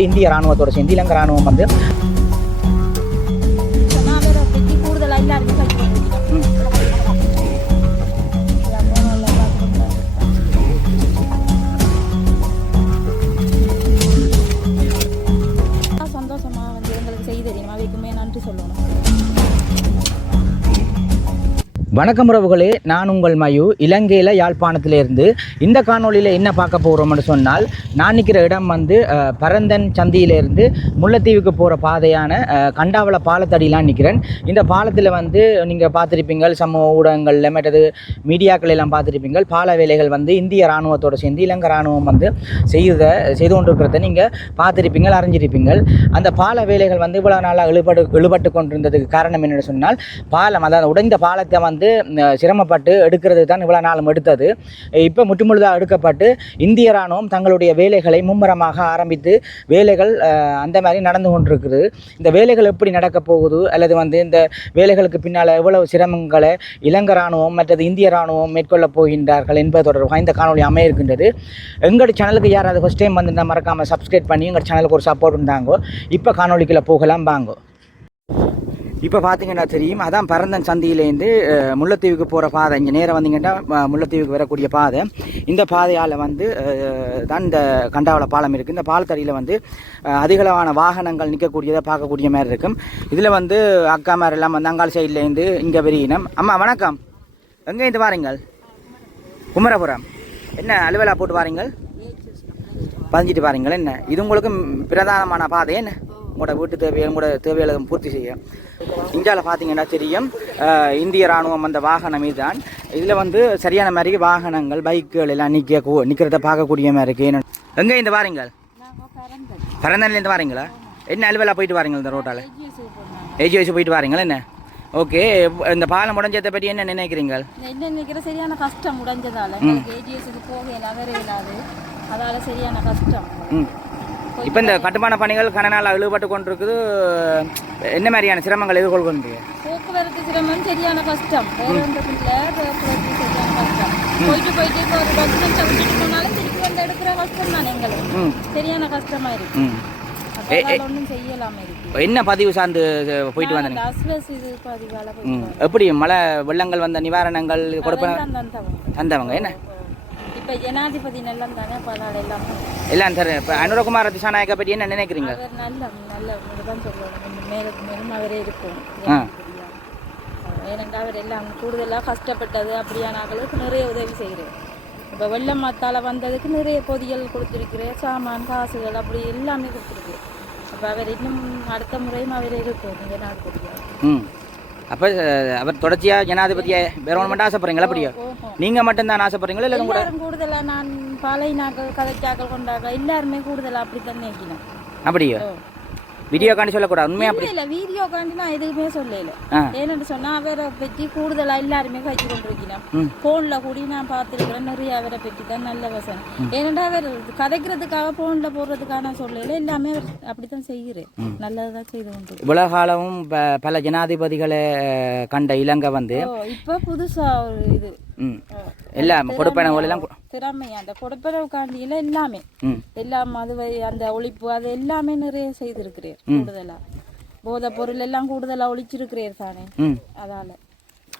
வந்து இந்திய இராணுவத்தோடு சேர்ந்து இலங்கை இராணுவம் வந்து சந்தோஷமா வந்து எங்களுக்கு செய்ய தெரியுமா அவைக்குமே நன்றி சொல்லணும். வணக்கம் உறவுகளே, நான் உங்கள் மயு இலங்கையில் யாழ்ப்பாணத்திலிருந்து. இந்த காணொலியில் என்ன பார்க்க போகிறோம்னு சொன்னால், நான் நிற்கிற இடம் வந்து பரந்தன் சந்தியிலேருந்து முல்லைத்தீவுக்கு போகிற பாதையான கண்டாவள பாலத்தடியெலாம் நிற்கிறேன். இந்த பாலத்தில் வந்து நீங்கள் பார்த்துருப்பீங்கள், சமூக ஊடகங்களில் மற்றது மீடியாக்கள் எல்லாம் பார்த்துருப்பீங்கள். பால வேலைகள் வந்து இந்திய இராணுவத்தோடு சேர்ந்து இலங்கை இராணுவம் வந்து செய்து கொண்டிருக்கிறத நீங்கள் பார்த்துருப்பீங்கள், அறிஞ்சிருப்பீங்கள். அந்த பால வேலைகள் வந்து இவ்வளோ நாளாக இழுபட்டு கொண்டிருந்ததுக்கு காரணம் என்னென்னு சொன்னால், பாலம் அதாவது உடைந்த பாலத்தை வந்து சிரமப்பட்டு எடுக்கிறது தான் இவ்வளோ நாளும் எடுத்தது. இப்போ முற்றுமுழுதாக எடுக்கப்பட்டு இந்திய இராணுவம் தங்களுடைய வேலைகளை மும்முரமாக ஆரம்பித்து வேலைகள் அந்த மாதிரி நடந்து கொண்டிருக்குது. இந்த வேலைகள் எப்படி நடக்க போகுது அல்லது வந்து இந்த வேலைகளுக்கு பின்னால் எவ்வளவு சிரமங்களை இலங்கை இராணுவம் மற்றது இந்திய இராணுவம் மேற்கொள்ளப் போகின்றார்கள் என்பது தொடர்பாக இந்த காணொலி அமைய இருக்கின்றது. எங்கள் சேனலுக்கு யாராவது ஃபஸ்ட் டைம் வந்து மறக்காமல் சப்ஸ்கிரைப் பண்ணி எங்கள் சேனலுக்கு ஒரு சப்போர்ட் இருந்தாங்கோ. இப்போ காணொலிக்குள்ளே போகலாம் வாங்கோ. இப்போ பார்த்தீங்கன்னா தெரியும், அதான் பரந்தன் சந்தியிலேருந்து முல்லைத்தீவுக்கு போகிற பாதை. இங்கே நேராக வந்தீங்கன்னா முல்லைத்தீவுக்கு வரக்கூடிய பாதை. இந்த பாதையால் வந்து தான் இந்த கண்டாவள பாலம் இருக்குது. இந்த பாலத்தடியில் வந்து அதிகளவான வாகனங்கள் நிற்கக்கூடியதை பார்க்கக்கூடிய மாதிரி இருக்கும். இதில் வந்து அக்கா மாதிரி எல்லாம் வந்து அங்காள் சைட்லேருந்து இங்கே வெறியினம். அம்மா வணக்கம், எங்கே இருந்து வாரீங்கள்? குமரபுரம். என்ன அலுவலா போட்டு வாரீங்கள்? பதிஞ்சிட்டு வாரீங்கள். என்ன இது உங்களுக்கு பிரதானமான பாதை? என்ன உங்களோட வீட்டு தேவைகளை பூர்த்தி செய்ய. இந்தியாவில் பார்த்தீங்கன்னா தெரியும், இந்திய இராணுவம் அந்த வாகனம் இதுதான். இதில் வந்து சரியான மாதிரி வாகனங்கள் பைக்குகள் எல்லாம் நிற்கிறத பார்க்கக்கூடிய மாதிரி இருக்குது. என்ன எங்கே இந்த வாரீங்கள்? பரந்தன்லேருந்து வாரீங்களா? என்ன அலுவலாக போயிட்டு வாரீங்களா? இந்த ரோட்டால் ஏஜிஎஸ் போயிட்டு வாரீங்களா? என்ன ஓகே. இந்த பாலம் உடைஞ்சதை பற்றி என்ன நினைக்கிறீங்க? என்ன நினைக்கிற சரியான கஷ்டம் உடைஞ்சதால ஏஜிஎஸ்க்கு போக இல்லாது, அதால் சரியான கஷ்டம். இப்போ இந்த கட்டுமான பணிகள் கனநாள் இழுபட்டு கொண்டிருக்குது. என்ன மாதிரியான சிரமங்கள் எதிர்கொள்கின்றீங்க? போக்குவரத்து சிரமம் சரியான கஷ்டம். போக்குவரத்து சரியான கஷ்டம். போயிட்டு இப்போ ஒரு 10 நிமிஷம் விட்டுட்டு போனாலும் திருப்பி வந்து எடுக்கிற கஷ்டம் தான் எங்களுக்கு. சரியான கஷ்டமா இருக்கு. ஒன்றும் செய்யலாம இருக்கு. என்ன பதிவு சார்ந்து போயிட்டு வந்தீங்க? இது பதிவால எப்படி மழை வெள்ளங்கள் வந்த நிவாரணங்கள் கொடுப்பேன் தந்தவங்க? என்ன இப்போ ஜனாதிபதி நல்லம் தானே, எல்லாம் சார். இப்போ அனுரகுமார திசாநாயக்கை பற்றி என்ன நினைக்கிறீங்க? நல்ல தான் சொல்லுவாங்க. மேலும் மேலும் அவரே இருக்கும். ஏனென்றால் அவர் எல்லாம் கூடுதலாக கஷ்டப்பட்டது அப்படியானாக்களுக்கு நிறைய உதவி செய்கிறேன். இப்போ வெள்ளம் மத்தால் வந்ததுக்கு நிறைய பொதிகள் கொடுத்துருக்கிறேன், சாமான் காசுகள் அப்படி எல்லாமே கொடுத்துருக்கேன். அப்போ அவர் இன்னும் அடுத்த முறையும் அவரே இருக்கும் ஜனாதிபதியாக. அப்போ அவர் தொடர்ச்சியாக ஜனாதிபதியை வேறவன் ஆசைப்படுறீங்களா? அப்படியா நீங்கள் மட்டும்தான் ஆசைப்படுறீங்களா? இல்லை கூடுதலாக நான் பாலை நாக்கள் கதைச்சாக்கள் கொண்டாங்க எல்லாருமே கூடுதலாக அப்படி தான் நினைக்கணும். அப்படியா? வீடியோ காண்டி சொல்லக்கூடாது, உண்மையா? அப்படி இல்லை, வீடியோ காண்டி நான் எதுவுமே சொல்லல. ஏன்னு சொன்னா அவரை பற்றி கூடுதலா எல்லாருமே கழிச்சு கொண்டிருக்கணும். போன்ல கூடி நான் பார்த்துருக்கிறேன் நிறைய அவரை பற்றி தான் நல்ல வசனம். ஏனென்றா அவர் கதைக்கிறதுக்காக போன்ல போடுறதுக்காக நான் சொல்லல, எல்லாமே அவர் அப்படித்தான் செய்கிறேன். நல்லதான் செய்து கொண்டு உலகாலமும் பல ஜனாதிபதிகளை கண்ட இலங்கை வந்து இப்போ புதுசா ஒரு இது எல்லாம் கொடுப்பனவெல்லாம் திறமை அந்த கொடுப்பனவுக்காண்டியில எல்லாமே எல்லாம் அதுவை அந்த ஒழிப்பு அது எல்லாமே நிறைய செய்திருக்கிறேன். கூடுதலா போதை பொருள் எல்லாம் கூடுதலா ஒழிச்சிருக்கிறேன் தானே, அதால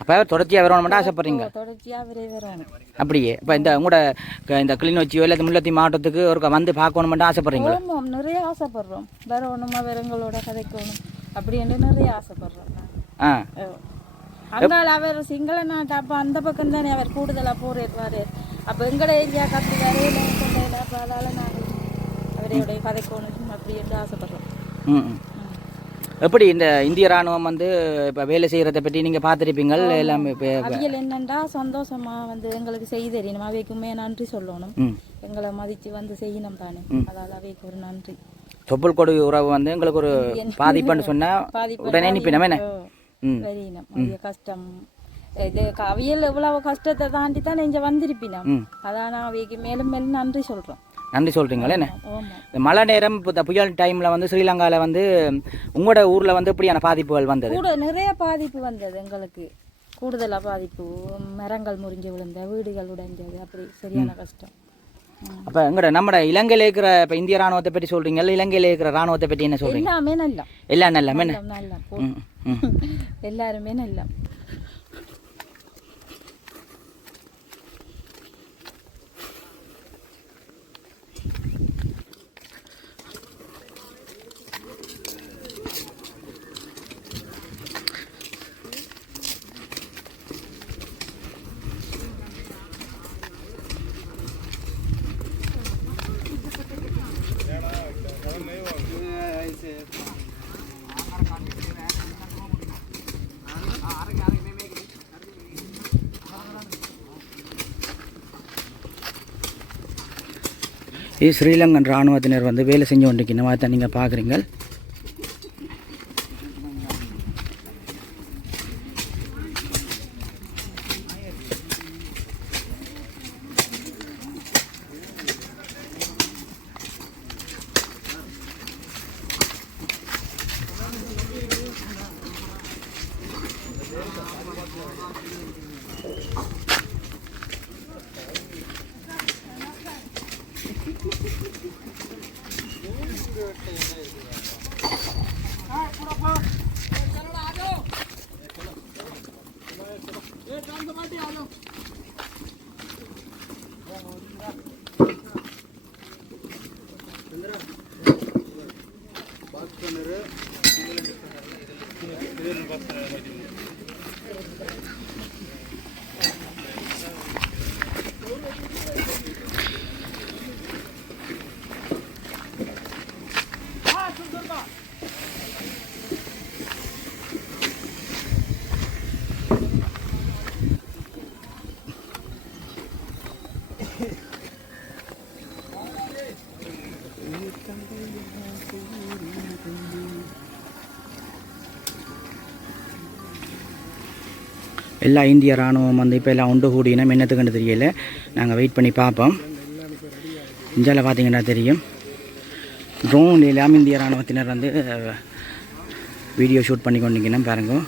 அப்போ தொடர்ச்சியாக வரணும் ஆசைப்படுறீங்க? தொடர்ச்சியாக அவரே வரணும். அப்படியே இப்போ இந்த உங்களோட இந்த கிளிநொச்சியோ இல்லை முல்லைத்தீவு மாவட்டத்துக்கு ஒரு வந்து பார்க்கணும் ஆசைப்படுறீங்க? நிறைய ஆசைப்படுறோம். வரணும் அவங்களோட கதைக்கணும் அப்படின்னு நிறைய ஆசைப்படுறோம். அங்கால அவர் சிங்கள நாட்டு அப்போ அந்த பக்கம் தானே அவர் கூடுதலாக போறாரு. அப்போ எங்களோட ஏரியா கப்பி வரையில கொண்டையில அப்போ அதால் நாங்கள் அவரையோடைய கதைக்கணும் அப்படி என்று ஆசைப்படுறோம். எப்படி இந்த இந்திய ராணுவம் வந்து இப்போ வேலை செய்கிறத பற்றி நீங்கள் பார்த்துருப்பீங்கள் எல்லாமே. அவியல் என்னென்றா சந்தோஷமாக வந்து எங்களுக்கு செய்ய தெரியணும், அவைக்குமே நன்றி சொல்லணும். எங்களை மதித்து வந்து செய்யணும் தானே, அதால் அவைக்கு ஒரு நன்றி. தொப்புள் கொடி உறவு வந்து எங்களுக்கு ஒரு பாதிப்புன்னு சொன்னால் உடனே நிற்பினோம். என்ன வெறியினம் அதிக கஷ்டம். இது அவியல் எவ்வளவு கஷ்டத்தை தாண்டி தான் இங்கே வந்திருப்பினோம். அதான் அவைக்கு மேலும் மேலும் நன்றி சொல்கிறோம். நன்றி சொல்கிறீங்களே? என்ன இந்த மழை நேரம் இப்போ இந்த புயல் டைமில் வந்து ஸ்ரீலங்காவில் வந்து உங்களோட ஊரில் வந்து எப்படியான பாதிப்புகள் வந்தது? கூட நிறைய பாதிப்பு வந்தது எங்களுக்கு. கூடுதலாக பாதிப்பு, மரங்கள் முறிஞ்சு விழுந்த, வீடுகள் உடைஞ்சது, அப்படி சரியான கஷ்டம். அப்போ எங்கட நம்ம இலங்கையில் இருக்கிற இப்போ இந்திய ராணுவத்தை பற்றி சொல்கிறீங்கல்ல, இலங்கையில் இருக்கிற ராணுவத்தை பற்றி என்ன சொல்கிறீங்க? எல்லாமே நல்லா, எல்லாம் நல்லாமே நல்லா எல்லாருமே நல்லா. இது ஸ்ரீலங்கன் இராணுவத்தினர் வந்து வேலை செஞ்சு கொண்டிருக்கிற மாதிரி தான் நீங்கள் பார்க்குறீங்க. எல்லா இந்திய இராணுவம் வந்து இப்போ எல்லாம் ஒன்று கூடினா என்னத்துக்குன்னு தெரியல. நாங்கள் வெயிட் பண்ணி பார்ப்போம். இந்தியாவில் பார்த்தீங்கன்னா தெரியும், ட்ரோன் எல்லாம் இந்திய இராணுவத்தினர் வந்து வீடியோ ஷூட் பண்ணி கொண்டிருக்கணும் பாருங்க.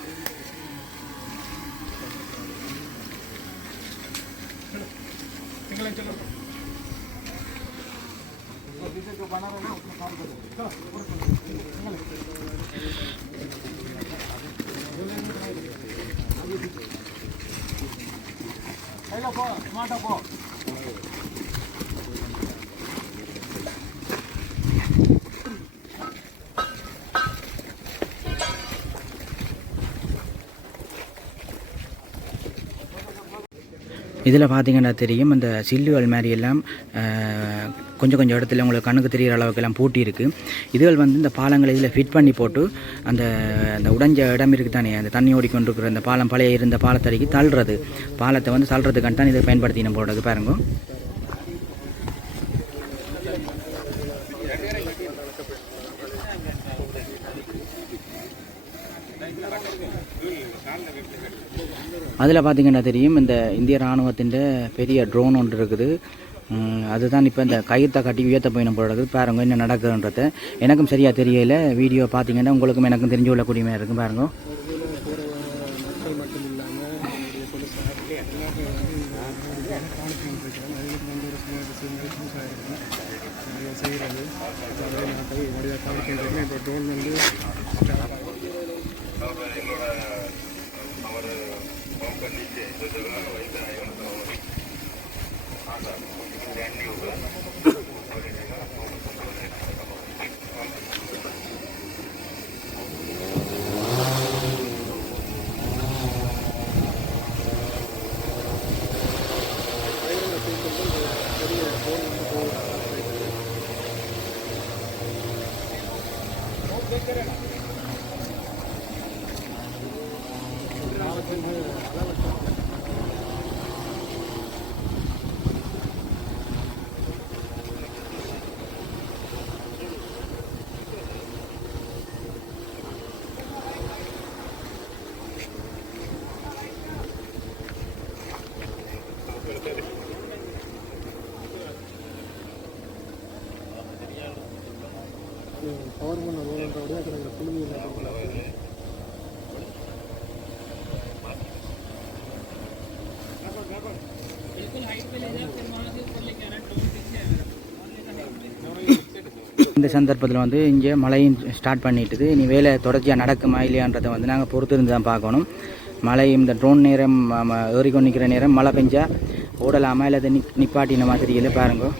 இதில் பார்த்தீங்கன்னா தெரியும், இந்த சில்லுகள் மாதிரி எல்லாம் கொஞ்சம் கொஞ்சம் இடத்துல உங்களுக்கு கண்ணுக்கு தெரிகிற அளவுக்கெல்லாம் பூட்டி இருக்குது. இதுகள் வந்து இந்த பாலங்களை இதில் ஃபிட் பண்ணி போட்டு அந்த உடைஞ்ச இடம் இருக்குது தானே, அந்த தண்ணி ஓடிக்கொண்டிருக்கிற அந்த பாலம், பழைய இருந்த பாலத்தடிக்கு தள்ளுறது, பாலத்தை வந்து தள்ளுறதுக்கான தான் இதை பயன்படுத்தின போடுறது பாருங்க. அதில் பார்த்திங்கன்னா தெரியும், இந்த இந்திய இராணுவத்தின் பெரிய ட்ரோன் ஒன்று இருக்குது. அதுதான் இப்போ இந்த கயிற்றை கட்டி உயர்த்த போயின போடுறது பாருங்க. என்ன நடக்குதுன்றத எனக்கும் சரியாக தெரியல. வீடியோ பார்த்தீங்கன்னா உங்களுக்கும் எனக்கும் தெரிஞ்சு கொள்ளக்கூடியமாக இருக்கும் பாருங்க. बिल्कुल हाइट पे ले जाओ, फिर वहाँ से ऊपर लेके आना ड्रोन से। இந்த சந்தர்ப்பத்தில் வந்து இங்கே மழையும் ஸ்டார்ட் பண்ணிட்டுது. இனி வேலை தொடர்ச்சியாக நடக்குமா இல்லையான்றதை வந்து நாங்கள் பொறுத்து இருந்து தான் பார்க்கணும். மழை இந்த ட்ரோன் நேரம் ஏறிக்கொண்டு நிற்கிற நேரம் மழை பெஞ்சா ஓடலாமா இல்லை அதை நிப்பாட்டின மாதிரி இல்லை பாருங்க.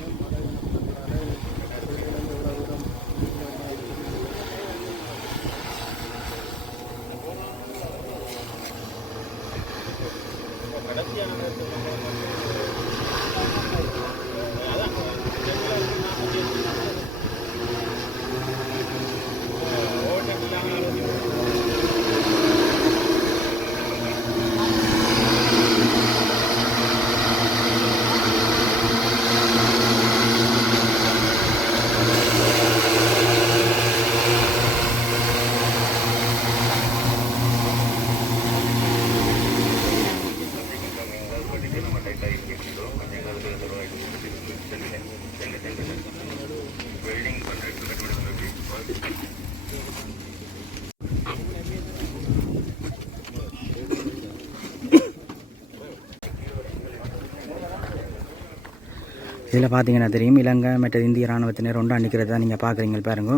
இதில் பார்த்தீங்கன்னா தெரியும் இலங்கை மற்ற இந்திய இராணுவத்தினர் ஒன்றா நிற்கிறது தான் நீங்கள் பார்க்குறீங்க பாருங்க.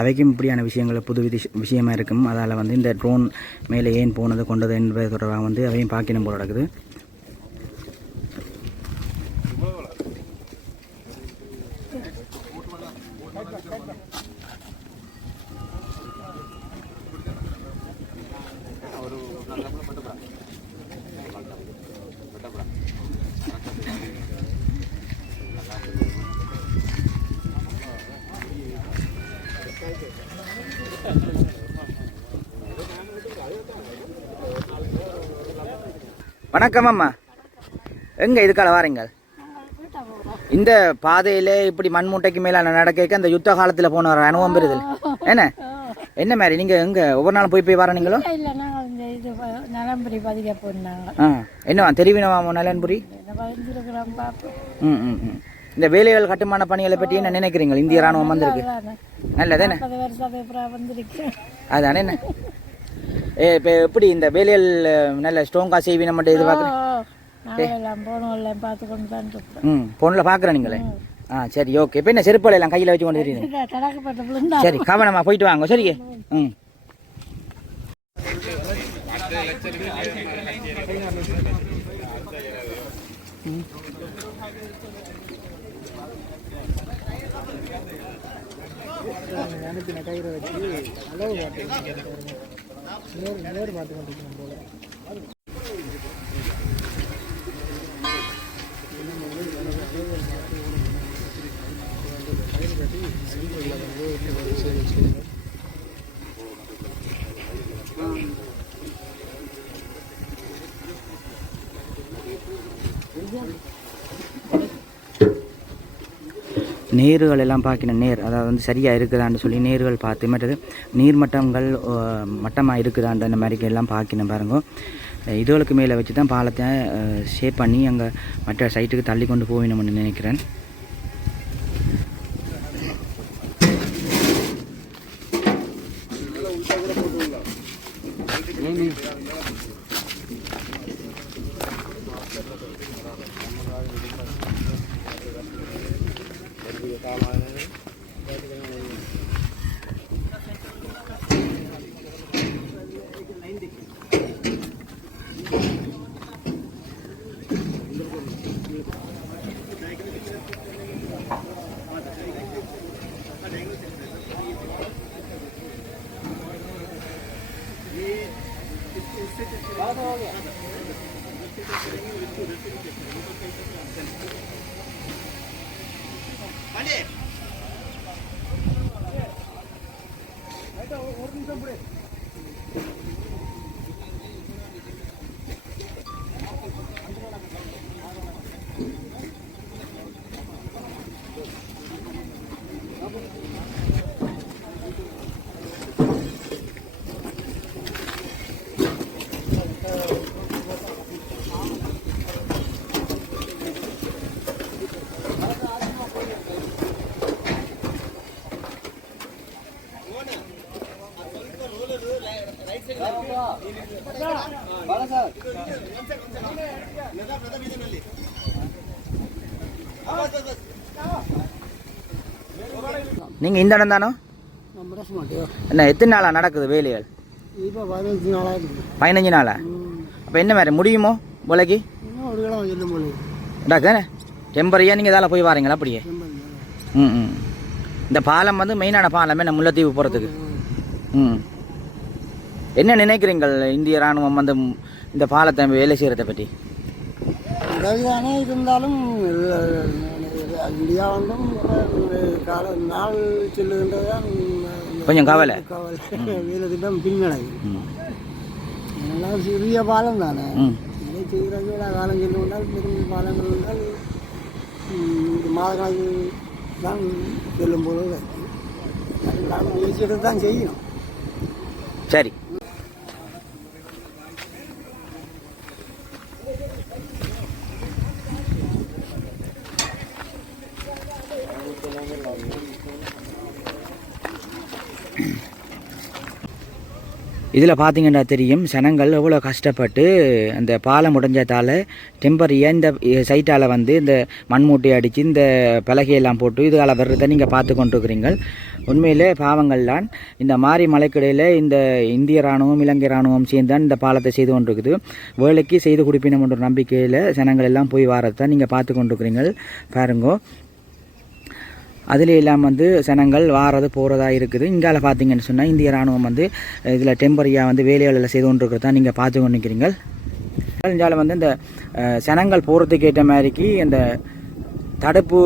அவைக்கும் இப்படியான விஷயங்கள் புது விஷயமா இருக்கும். அதால் வந்து இந்த ட்ரோன் மேலே ஏன் போனது கொண்டது என்பது தொடர்பாக வந்து அவையும் பார்க்கணும் போல நடக்குது. வணக்கம் அம்மா, எங்கே இதுக்கால வாரீங்க? இந்த பாதையில் இப்படி மண்மூட்டைக்கு மேலே நடக்க அந்த யுத்த காலத்தில் போன ஒரு அனுபவம் பெறுதல் என்ன என்ன மாதிரி நீங்கள் எங்கே ஒவ்வொரு நாளும் போய் வரீங்களோ? என்னவா தெரிவினவா நலன்புரி? இந்த வேலைகள் கட்டுமான பணிகளை பற்றி என்ன நினைக்கிறீங்க? இந்திய ராணுவம் வந்திருக்கு நல்லதானே? அதானே என்ன இப்போ எப்படி இந்த வேலைகள் நல்ல ஸ்ட்ராங்காக செய்வி நம்ம எதிர்பார்க்குறேன். பொண்ணில் பார்க்குறேன் நீங்களே. சரி ஓகே. இப்போ என்ன செருப்பால் எல்லாம் கையில் வச்சு கொண்டு தெரியுது. சரி கவனமாக போயிட்டு வாங்க. சரிங்க. அனுப்பின கயிறை வச்சு அளவு நேர் பார்த்து கொண்டிருக்கணும் போல. நேர்கள் எல்லாம் பார்க்கணும். நேர் அதாவது வந்து சரியாக இருக்குதான்னு சொல்லி நேர்கள் பார்த்து மற்றது நீர்மட்டங்கள் மட்டமாக இருக்குதான்ற அந்த மாதிரி எல்லாம் பார்க்கணும் பாருங்க. இதுகளுக்கு மேலே வச்சு தான் பாலத்தை ஷேப் பண்ணி அங்கே மற்ற சைட்டுக்கு தள்ளி கொண்டு போகணும்னு நினைக்கிறேன். நீங்கள் இந்த இடம் தானோ? என்ன எத்தனை நாளாக நடக்குது வேலைகள்? இப்போ 15 நாளாக இருக்குது. 15 நாளா? அப்போ என்ன மாதிரி முடியுமோ விலைக்கு? ஒரு கிழமை சொல்ல முடியும். டாக்டர் டெம்பரரியாக நீங்கள் இதால் போய் வாரீங்களா அப்படியே? ம். இந்த பாலம் வந்து மெயினான பாலமே நம்ம முல்லைத்தீவு போகிறதுக்கு. என்ன நினைக்கிறீங்கள் இந்திய இராணுவம் வந்து இந்த பாலத்தை வேலை செய்கிறத பற்றி? உதவிதானே இருந்தாலும் இந்தியா வந்தும் நாள் செல்லுகின்றதான் கொஞ்சம் கவலை. வேலை திட்டம் பின்னடைவு. அதனால் சிறிய பாலம் தானே இதை செய்கிறது காலம் சென்று கொண்டால் பெரிய பாலங்கள் இருந்தால் மாதக்கணக்கு தான் செல்லும் போது எல்லாம் முயற்சி எடுத்து தான் செய்யணும். சரி. இதில் பார்த்தீங்கன்னா தெரியும் ஜனங்கள் எவ்வளோ கஷ்டப்பட்டு அந்த பாலம் உடைஞ்சதால் டெம்பரரியாக இந்த சைட்டால் வந்து இந்த மண்மூட்டையை அடித்து இந்த பலகையெல்லாம் போட்டு இதுகால வர்றதை நீங்கள் பார்த்து கொண்டிருக்கிறீங்கள். உண்மையிலே பாவங்கள்லாம் இந்த மாரி மலைக்கிடையில் இந்த இந்திய இராணுவம் இலங்கை இராணுவம் சேர்ந்தான் இந்த பாலத்தை செய்து கொண்டிருக்குது. வேலைக்கு செய்து கொடுப்பினம் என்ற நம்பிக்கையில் ஜனங்கள் எல்லாம் போய் வாரத்தான் நீங்கள் பார்த்து கொண்டிருக்கிறீங்கள். பாருங்கோ, அதில் எல்லாம் வந்து ஜனங்கள் வாரது போகிறதா இருக்குது. இங்கால பார்த்தீங்கன்னு சொன்னால் இந்திய இராணுவம் வந்து இதில் டெம்பரரியாக வந்து வேலைகளில் செய்து கொண்டிருக்கிறதா நீங்கள் பார்த்து கொண்டிருக்கிறீங்கள். இங்கால வந்து இந்த ஜனங்கள் போகிறதுக்கு ஏற்ற மாதிரிக்கு இந்த தடுப்பு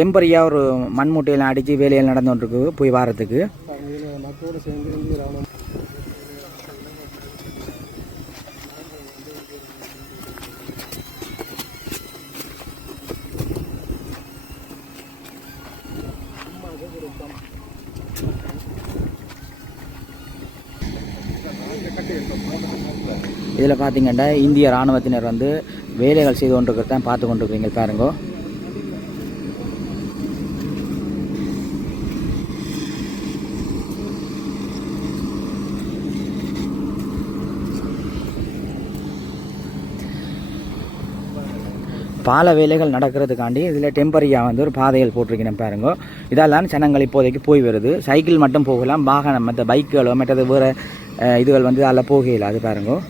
டெம்பரரியாக ஒரு மண்மூட்டையெல்லாம் அடித்து வேலைகள் நடந்து கொண்டிருக்கு போய் வாரத்துக்கு. இதில் பார்த்தீங்கன்னா இந்திய இராணுவத்தினர் வந்து வேலைகள் செய்து கொண்டிருக்கிறத தான் பார்த்து கொண்டிருக்கிறீங்க. பாருங்க, பால வேலைகள் நடக்கிறதுக்காண்டி இதில் டெம்பரரியாக வந்து ஒரு பாதைகள் போட்டிருக்கணும். பாருங்க, இதெல்லாம் ஜனங்கள் இப்போதைக்கு போய் வருது. சைக்கிள் மட்டும் போகலாம், வாகனம் மற்ற பைக்குகளோ மற்றது வேறு இதுகள் வந்து அதில் போகல. அது பாருங்க,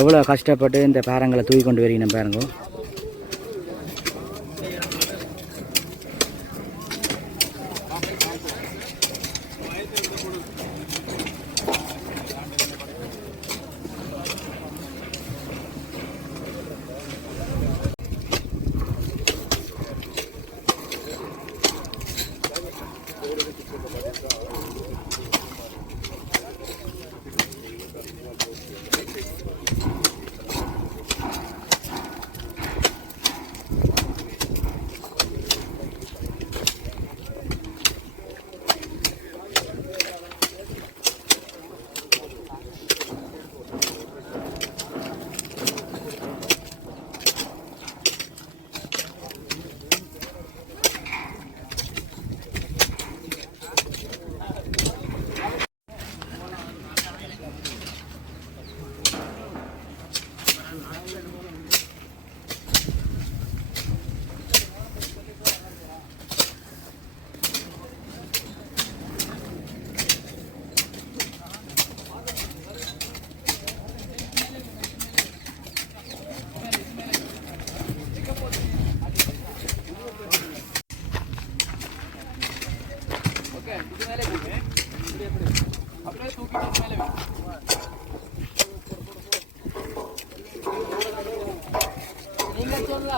எவ்வளோ கஷ்டப்பட்டு இந்த பேரங்களை தூக்கி கொண்டு வரீங்க பாருங்க.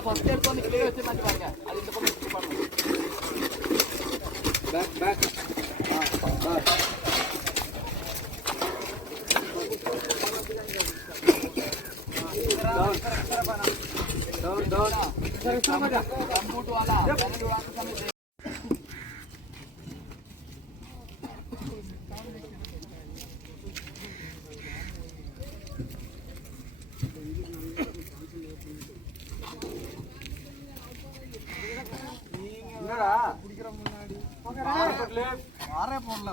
ஃபர்ஸ்ட் எடுத்து வந்து கிளியர் வச்சு மாட்டி பாருங்க. அது இந்த பக்கம் ஸ்கிப் பண்ணணும். Back back down down sir इसमें मजा कंप्यूटर वाला पहले उड़ान समय दे என்னடா குடிக்கிற முன்னாடி வாரே போடல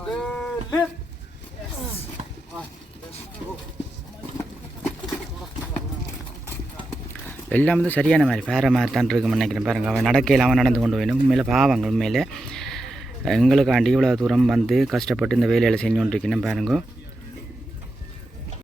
எல்லாம் வந்து சரியான மாதிரி வேறு மாதிரி தான் இருக்குன்னு நினைக்கிறேன். பாருங்க, அவன் நடக்கையில் அவன் நடந்து கொண்டு போயிடும். உண்மையில பாவங்கள் உண்மையில எங்களுக்காண்டி இவ்வளோ தூரம் வந்து கஷ்டப்பட்டு இந்த வேலையில் செஞ்சு கொண்டிருக்கணும் பாருங்க.